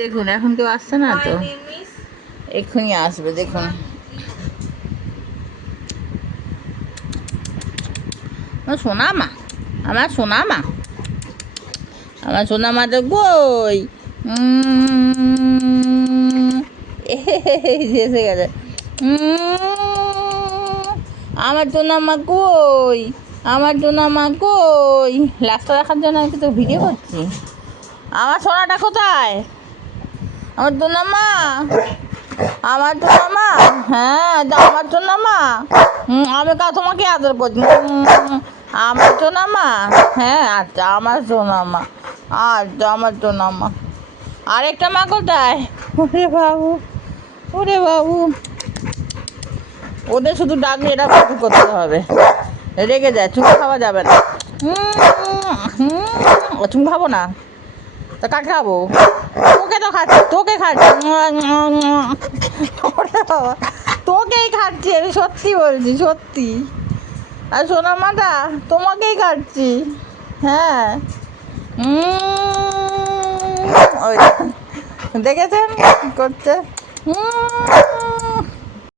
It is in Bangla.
দেখুন এখন কেউ আসছে না তো, এক্ষুনি আসবে দেখুন। সোনা মা, আমার সোনা মা, আমার সোনা মা তো কই? এসে গেছে। আমার সোনা মা কই? আমার সোনা মা কই? লাস্টটা দেখার জন্য আমি তো ভিডিও করছি। আমার সোনাটা কোথায়? আমার সোনা মা, আমার সোনা মা, হ্যাঁ আমার সোনা মা। আমি তোমাকে আদর করছি। আমার সোনা মা, হ্যাঁ আচ্ছা আমার সোনা মা, আচ্ছা আমার সোনা মা। আরেকটা মা কোথায়? ওরে বাবু, ওরে বাবু, ওদের শুধু ডাকলে এটা করতে হবে, রেগে যায়, চুমু খাওয়া যাবে না। চুমু খাবো না তা কাকে খাবো? তোকে তো খাচ্ছি, তোকে খাচ্ছি, তোকেই খাচ্ছি, আমি সত্যি বলছি, সত্যি। আর সোনা মাটা তোমাকেই খাচ্ছি, হ্যাঁ। ওই দেখেছেন করছে।